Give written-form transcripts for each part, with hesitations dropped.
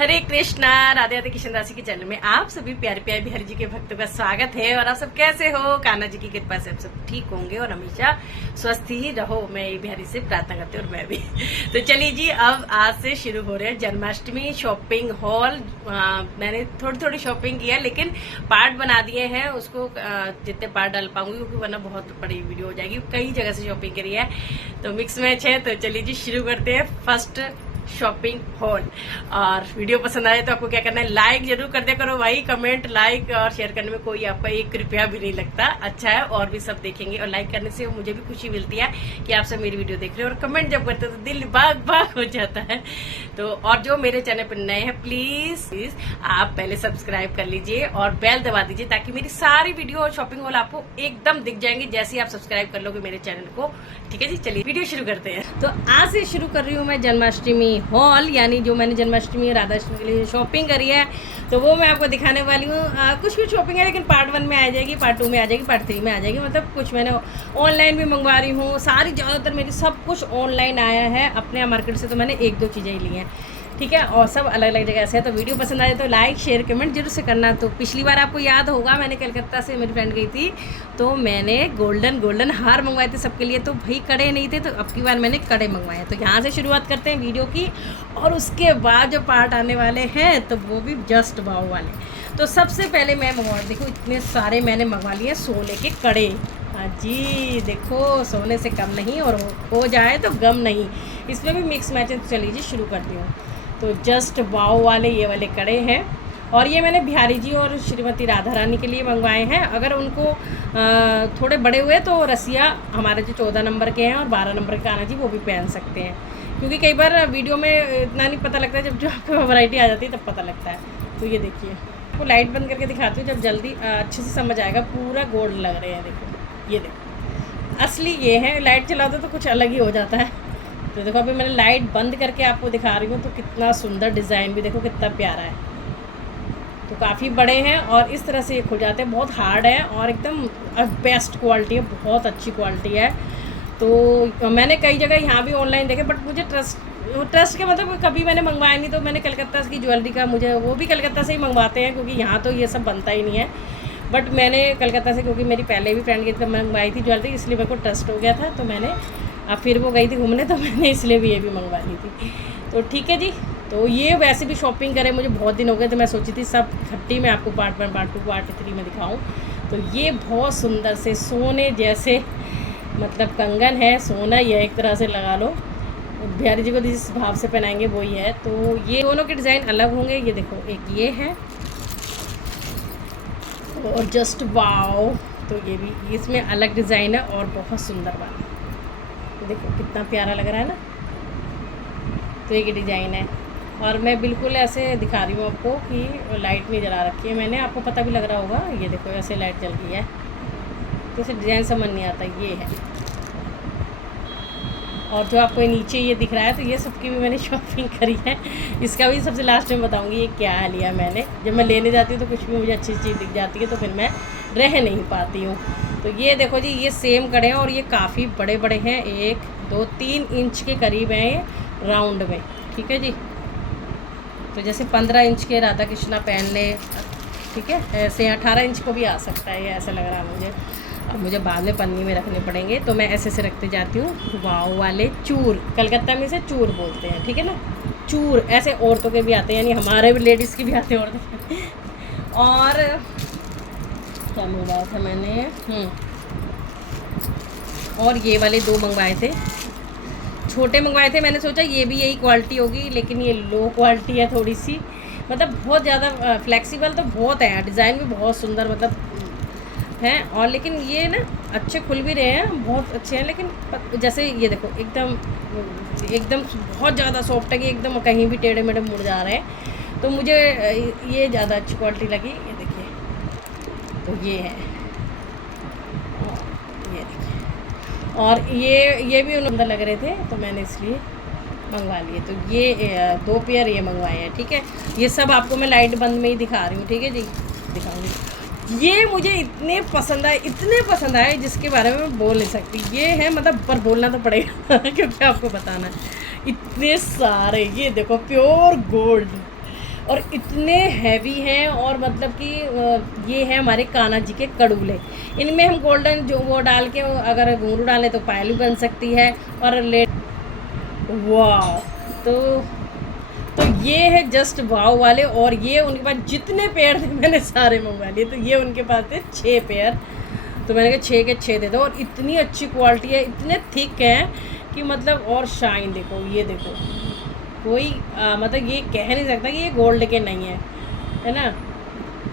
हरे कृष्णा, राधे राधे। कृष्ण राशि के चैनल में आप सभी प्यारे प्यारे बिहारी जी के भक्तों का स्वागत है। और आप सब कैसे हो? कान्हा जी की कृपा से आप सब ठीक होंगे और हमेशा स्वस्थ ही रहो, मैं ये बिहारी से प्रार्थना करती हूँ और मैं भी। तो चलिए जी, अब आज से शुरू हो रहे हैं जन्माष्टमी शॉपिंग हॉल। मैंने थोड़ी थोड़ी शॉपिंग किया, लेकिन पार्ट बना दिए हैं उसको, जितने पार्ट डाल पाऊंगी क्योंकि वरना बहुत बड़ी वीडियो हो जाएगी। कई जगह से शॉपिंग करी है तो मिक्स मैच है। तो चलिए जी, शुरू करते हैं फर्स्ट शॉपिंग हॉल। और वीडियो पसंद आए तो आपको क्या करना है, लाइक जरूर कर दिया करो भाई। कमेंट, लाइक और शेयर करने में कोई आपका 1 रुपया भी नहीं लगता। अच्छा है, और भी सब देखेंगे और लाइक करने से मुझे भी खुशी मिलती है कि आप सब मेरी वीडियो देख रहे हो। और कमेंट जब करते हो तो दिल बाग बाग हो जाता है। तो और जो मेरे चैनल पर नए हैं, प्लीज आप पहले सब्सक्राइब कर लीजिए और बेल दबा दीजिए, ताकि मेरी सारी वीडियो और शॉपिंग हॉल आपको एकदम दिख जाएंगे जैसे ही आप सब्सक्राइब कर लोगे मेरे चैनल को। ठीक है जी, चलिए वीडियो शुरू करते हैं। तो आज से शुरू कर रही हूँ मैं जन्माष्टमी हॉल, यानी जो मैंने जन्माष्टमी और राधाष्टमी के लिए शॉपिंग करी है तो वो मैं आपको दिखाने वाली हूँ। कुछ शॉपिंग है, लेकिन पार्ट 1 में आ जाएगी, पार्ट 2 में आ जाएगी, पार्ट 3 में आ जाएगी। मतलब कुछ मैंने ऑनलाइन भी मंगवा रही हूँ, सारी ज़्यादातर मेरी सब कुछ ऑनलाइन आया है। अपने मार्केट से तो मैंने 1-2 चीज़ें ही ली हैं, ठीक है, और सब अलग अलग जगह से है। तो वीडियो पसंद आए तो लाइक शेयर कमेंट जरूर से करना। तो पिछली बार आपको याद होगा, मैंने कलकत्ता से मेरी फ्रेंड गई थी तो मैंने गोल्डन हार मंगवाए थे सबके लिए। तो भाई कड़े नहीं थे, तो अब की बार मैंने कड़े मंगवाए। तो यहाँ से शुरुआत करते हैं वीडियो की, और उसके बाद जो पार्ट आने वाले हैं तो वो भी जस्ट वाव वाले। तो सबसे पहले मैं मंगवा, देखो इतने सारे मैंने मंगवा लिए सोने के कड़े। हाँ जी, देखो सोने से कम नहीं और हो जाए तो गम नहीं। इसमें भी मिक्स मैच है। तो चलिए जी, शुरू करती हूँ। तो जस्ट वाव वाले ये वाले कड़े हैं, और ये मैंने बिहारी जी और श्रीमती राधा रानी के लिए मंगवाए हैं। अगर उनको थोड़े बड़े हुए तो रसिया हमारे जो 14 नंबर के हैं और 12 नंबर के कान्हा जी वो भी पहन सकते हैं, क्योंकि कई बार वीडियो में इतना नहीं पता लगता है, जब जो आपको वैरायटी आ जाती है तब पता लगता है। तो ये देखिए, आपको लाइट बंद करके दिखाती हूँ, जब जल्दी अच्छे से समझ आएगा। पूरा गोल्ड लग रहे हैं, देखो ये देखो, असली ये है। लाइट चला दो तो कुछ अलग ही हो जाता है। तो देखो अभी मैंने लाइट बंद करके आपको दिखा रही हूँ, तो कितना सुंदर डिज़ाइन भी देखो, कितना प्यारा है। तो काफ़ी बड़े हैं और इस तरह से ये खुल जाते हैं। बहुत हार्ड है और एकदम बेस्ट क्वालिटी है, बहुत अच्छी क्वालिटी है। तो मैंने कई जगह यहाँ भी ऑनलाइन देखे, बट मुझे ट्रस्ट के मतलब कभी मैंने मंगवाया नहीं। तो मैंने कलकत्ता की ज्वेलरी का, मुझे वो भी कलकत्ता से ही मंगवाते हैं क्योंकि यहाँ तो ये सब बनता ही नहीं है। बट मैंने कलकत्ता से, क्योंकि मेरी पहले भी फ्रेंड की तरफ मंगवाई थी ज्वेलरी, इसलिए मेरे को ट्रस्ट हो गया था। तो मैंने, अब फिर वो गई थी घूमने तो मैंने इसलिए भी ये भी मंगवा ली थी। तो ठीक है जी, तो ये वैसे भी शॉपिंग करे मुझे बहुत दिन हो गए, तो मैं सोची थी सब खट्टी में आपको पार्ट 1, पार्ट 2, पार्ट 3 में दिखाऊं। तो ये बहुत सुंदर से सोने जैसे, मतलब कंगन है सोना, ये एक तरह से लगा लो। बिहारी जी को जिस भाव से पहनाएंगे वो ही है। तो ये दोनों के डिज़ाइन अलग होंगे। ये देखो, एक ये है और जस्ट वाव। तो ये भी, इसमें अलग डिज़ाइन है और बहुत सुंदर वाला। तो देखो कितना प्यारा लग रहा है ना। तो एक डिज़ाइन है, और मैं बिल्कुल ऐसे दिखा रही हूँ आपको कि लाइट नहीं जला रखी है मैंने, आपको पता भी लग रहा होगा। ये देखो ऐसे लाइट जल रही है, तो इसे डिज़ाइन समझ नहीं आता। ये है, और जो आपको नीचे ये दिख रहा है, तो ये सबकी भी मैंने शॉपिंग करी है। इसका भी सबसे लास्ट में बताऊंगी ये क्या लिया मैंने। जब मैं लेने जाती हूँ तो कुछ भी मुझे अच्छी चीज़ दिख जाती है, तो फिर मैं रह नहीं पाती हूँ। तो ये देखो जी, ये सेम कड़े हैं और ये काफ़ी बड़े बड़े हैं, 1, 2, 3 इंच के करीब हैं ये राउंड में। ठीक है जी, तो जैसे 15 इंच के राधा कृष्णा पहन ले, ठीक है, ऐसे 18 इंच को भी आ सकता है। ये ऐसा लग रहा है मुझे। अब मुझे बाद में पन्नी में रखने पड़ेंगे, तो मैं ऐसे से रखते जाती हूँ। वाव वाले चूर, कलकत्ता में से चूर बोलते हैं, ठीक है ना, चूर। ऐसे औरतों के भी आते हैं, यानी हमारे भी लेडीज़ की भी आते हैं औरतों। और क्या मंगवाया था मैंने, और ये वाले 2 मंगवाए थे, छोटे मंगवाए थे। मैंने सोचा ये भी यही क्वालिटी होगी, लेकिन ये लो क्वालिटी है थोड़ी सी, मतलब बहुत ज़्यादा फ्लेक्सिबल तो बहुत है, डिज़ाइन भी बहुत सुंदर मतलब हैं। और लेकिन ये ना अच्छे खुल भी रहे हैं, बहुत अच्छे हैं। लेकिन जैसे ये देखो, एकदम बहुत ज़्यादा सॉफ्ट है कि एकदम कहीं भी टेढ़े मेढ़े मुड़ जा रहे हैं। तो मुझे ये ज़्यादा अच्छी क्वालिटी लगी। ये देखिए, तो ये है, ये देखिए, और ये भी उन्हें अंदर लग रहे थे, तो मैंने इसलिए मंगवा लिए। तो ये 2 पेयर ये मंगवाए हैं, ठीक है। ये सब आपको मैं लाइट बंद में ही दिखा रही हूँ, ठीक है जी, दिखाऊंगी। ये मुझे इतने पसंद आए जिसके बारे में मैं बोल नहीं सकती। ये है, मतलब पर बोलना तो पड़ेगा क्योंकि आपको बताना है। इतने सारे, ये देखो प्योर गोल्ड, और इतने हैवी हैं। और मतलब कि ये है हमारे कान्हा जी के कड़ूले। इनमें हम गोल्डन जो वो डाल के अगर घुंघरू डालें तो पायल भी बन सकती है। और वाह, तो ये है जस्ट वाव वाले। और ये उनके पास जितने पेयर थे मैंने सारे मंगवा लिए। तो ये उनके पास थे 6 पेयर, तो मैंने कहा 6 के 6 दे दो। और इतनी अच्छी क्वालिटी है, इतने थिक हैं कि मतलब, और शाइन देखो, ये देखो, कोई मतलब ये कह नहीं सकता कि ये गोल्ड के नहीं है ना।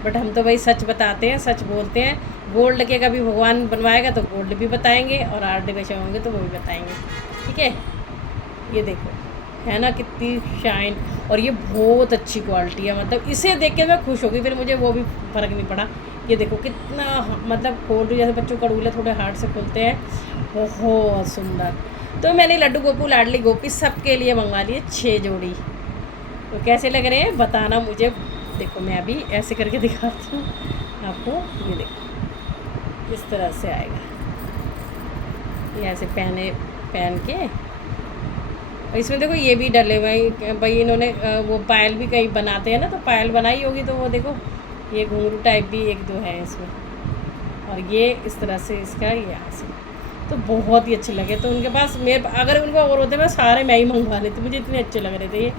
बट हम तो भाई सच बताते हैं, सच बोलते हैं। गोल्ड के कभी भगवान बनवाएगा तो गोल्ड भी बताएंगे, और आर्टिफिशियल होंगे तो वो भी बताएंगे, ठीक है। ये देखो, है ना कितनी शाइन। और ये बहुत अच्छी क्वालिटी है, मतलब इसे देख के मैं खुश हो गई। फिर मुझे वो भी फ़र्क नहीं पड़ा। ये देखो कितना, मतलब खोल रही, जैसे बच्चों कड़ूले थोड़े हार्ड से खुलते हैं, बहुत सुंदर। तो मैंने लड्डू गोपू लाडली गोपी सबके लिए मंगवा लिए 6 जोड़ी। तो कैसे लग रहे हैं बताना मुझे। देखो मैं अभी ऐसे करके दिखाती हूँ आपको। ये देखो इस तरह से आएगा, ये ऐसे पहन के। इसमें देखो ये भी डले हुए भाई, इन्होंने वो पायल भी कहीं बनाते हैं ना, तो पायल बनाई होगी। तो वो देखो ये घुंघरू टाइप भी 1-2 है इसमें। और ये इस तरह से इसका ये ऐसे, तो बहुत ही अच्छे लगे। तो उनके पास मेरे, अगर उनका और होते मैं सारे मैं ही मंगवा लेती, मुझे इतने अच्छे लग रहे थे ये।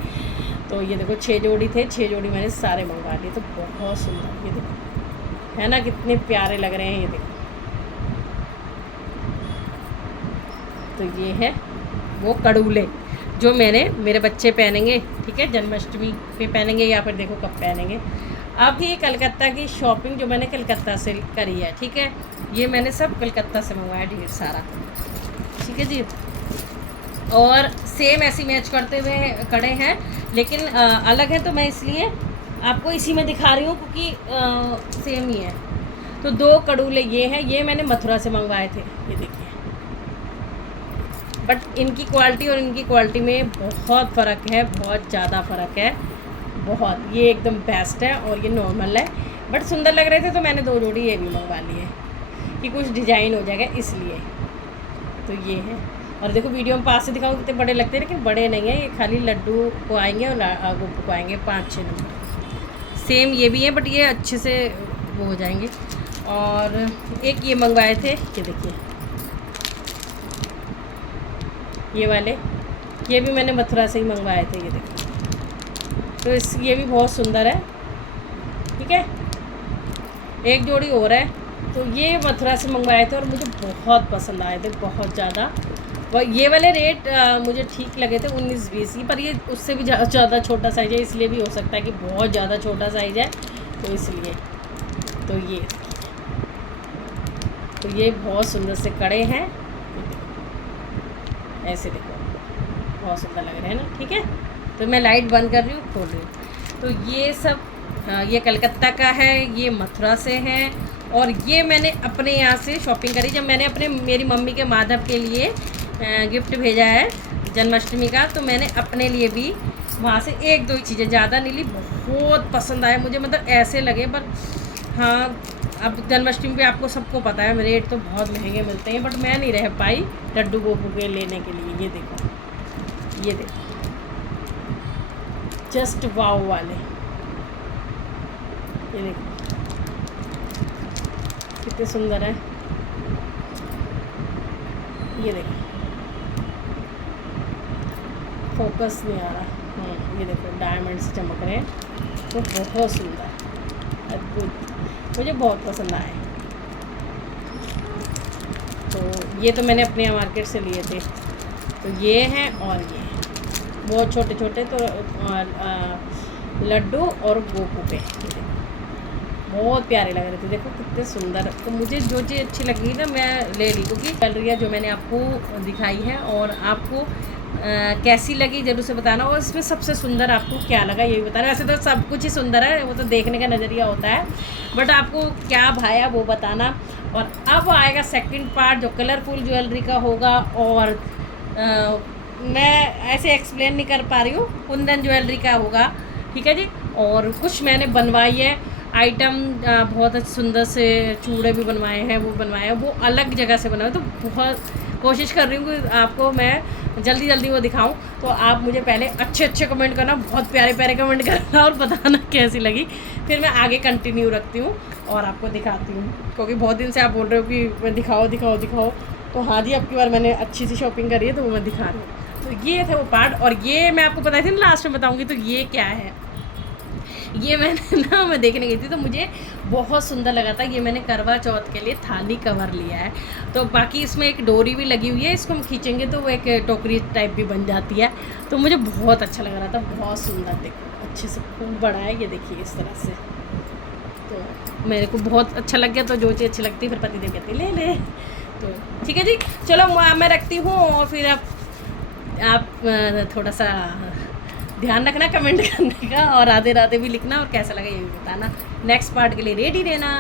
तो ये देखो 6 जोड़ी थे, 6 जोड़ी मैंने सारे मंगवा लिए। तो बहुत सुंदर, ये देखो, है ना कितने प्यारे लग रहे हैं। ये देखो, तो ये है वो कड़ूले जो मेरे बच्चे पहनेंगे, ठीक है, जन्माष्टमी पे पहनेंगे, या फिर देखो कब पहनेंगे। अब ये कलकत्ता की शॉपिंग जो मैंने कलकत्ता से करी है, ठीक है, ये मैंने सब कलकत्ता से मंगवाया ढेर सारा, ठीक है जी। और सेम ऐसी मैच करते हुए कड़े हैं, लेकिन अलग है, तो मैं इसलिए आपको इसी में दिखा रही हूँ क्योंकि सेम ही है। तो 2 कड़ूले ये हैं, ये मैंने मथुरा से मंगवाए थे, ये देखिए। बट इनकी क्वालिटी और इनकी क्वालिटी में बहुत फ़र्क है, बहुत ज़्यादा फ़र्क है, बहुत। ये एकदम बेस्ट है और ये नॉर्मल है, बट सुंदर लग रहे थे तो मैंने 2 जोड़ी ये भी मंगवा लिए कि कुछ डिज़ाइन हो जाएगा इसलिए। तो ये है। और देखो वीडियो में पास से दिखाऊँ कितने बड़े लगते हैं, लेकिन बड़े नहीं हैं, ये खाली लड्डू को आएंगे और गोपू को आएंगे 5-6 नंबर। सेम ये भी है, बट ये अच्छे से वो हो जाएंगे। और एक ये मंगवाए थे, ये देखिए ये वाले, ये भी मैंने मथुरा से ही मंगवाए थे, ये देखिए। तो ये भी बहुत सुंदर है, ठीक है। एक जोड़ी और है, तो ये मथुरा से मंगवाए थे और मुझे बहुत पसंद आए थे, बहुत ज़्यादा। ये वाले रेट मुझे ठीक लगे थे 19-20 की, पर ये उससे भी ज़्यादा छोटा साइज़ है, इसलिए भी हो सकता है कि बहुत ज़्यादा छोटा साइज़ है, तो इसलिए। तो ये बहुत सुंदर से कड़े हैं, ऐसे देखो बहुत सुंदर लग रहे हैं ना, ठीक है। तो मैं लाइट बंद कर रही हूँ, खोल रही हूँ। तो ये सब ये कलकत्ता का है, ये मथुरा से है। और ये मैंने अपने यहाँ से शॉपिंग करी जब मैंने मेरी मम्मी के माधव के लिए गिफ्ट भेजा है जन्माष्टमी का, तो मैंने अपने लिए भी वहाँ से 1-2 ही चीज़ें, ज़्यादा नहीं ली। बहुत पसंद आया मुझे, मतलब ऐसे लगे। पर हाँ, अब जन्माष्टमी पे आपको सबको पता है रेट तो बहुत महंगे मिलते हैं, बट मैं नहीं रह पाई लड्डू गोपू के लेने के लिए। ये देखो, ये देखो, जस्ट वाव वाले, ये देखो कितने सुंदर है। ये देखो, फोकस नहीं आ रहा। ये देखो डायमंड से चमक रहे हैं, तो बहुत सुंदर, अद्भुत, मुझे बहुत पसंद आए। तो ये तो मैंने अपने यहाँ मार्केट से लिए थे। तो ये हैं, और ये बहुत छोटे छोटे, तो लड्डू और गोपू पे बहुत प्यारे लग रहे थे। देखो कितने सुंदर। तो मुझे जो चीज़ अच्छी लगी ना मैं ले ली, क्योंकि ज्वेलरी जो मैंने आपको दिखाई है, और आपको कैसी लगी जरूर से बताना। और इसमें सबसे सुंदर आपको क्या लगा ये भी बताना। वैसे तो सब कुछ ही सुंदर है, वो तो देखने का नज़रिया होता है, बट आपको क्या भाया वो बताना। और अब आएगा सेकंड पार्ट जो कलरफुल ज्वेलरी का होगा। और मैं ऐसे एक्सप्लेन नहीं कर पा रही हूँ, कुंदन ज्वेलरी का होगा, ठीक है जी। और कुछ मैंने बनवाई है आइटम, बहुत सुंदर से चूड़े भी बनवाए हैं, वो बनवाए हैं, वो अलग जगह से बनवाए, तो बहुत कोशिश कर रही हूँ कि आपको मैं जल्दी जल्दी वो दिखाऊं। तो आप मुझे पहले अच्छे अच्छे कमेंट करना, बहुत प्यारे प्यारे कमेंट करना और बताना कैसी लगी, फिर मैं आगे कंटिन्यू रखती हूँ और आपको दिखाती हूँ, क्योंकि बहुत दिन से आप बोल रहे हो कि दिखाओ दिखाओ दिखाओ। तो हाँ जी, अब की बार मैंने अच्छी सी शॉपिंग करी है तो वो मैं दिखा रही हूँ। तो ये थे वो पार्ट, और ये मैं आपको बताई थी ना लास्ट में बताऊँगी। तो ये क्या है, ये मैंने ना मैं देखने गई थी तो मुझे बहुत सुंदर लगा था। ये मैंने करवा चौथ के लिए थाली कवर लिया है। तो बाकी इसमें एक डोरी भी लगी हुई है, इसको हम खींचेंगे तो वो एक टोकरी टाइप भी बन जाती है। तो मुझे बहुत अच्छा लग रहा था, बहुत सुंदर, देखो अच्छे से खूब बड़ा है, ये देखिए इस तरह से। तो मेरे को बहुत अच्छा लग गया। तो जो चीज़ अच्छी लगती है फिर पति देव कहते ले ले। तो ठीक है जी, चलो मैं रखती हूँ, और फिर आप थोड़ा सा ध्यान रखना कमेंट करने का, और राधे राधे भी लिखना, और कैसा लगा ये भी बताना। नेक्स्ट पार्ट के लिए रेडी रहना।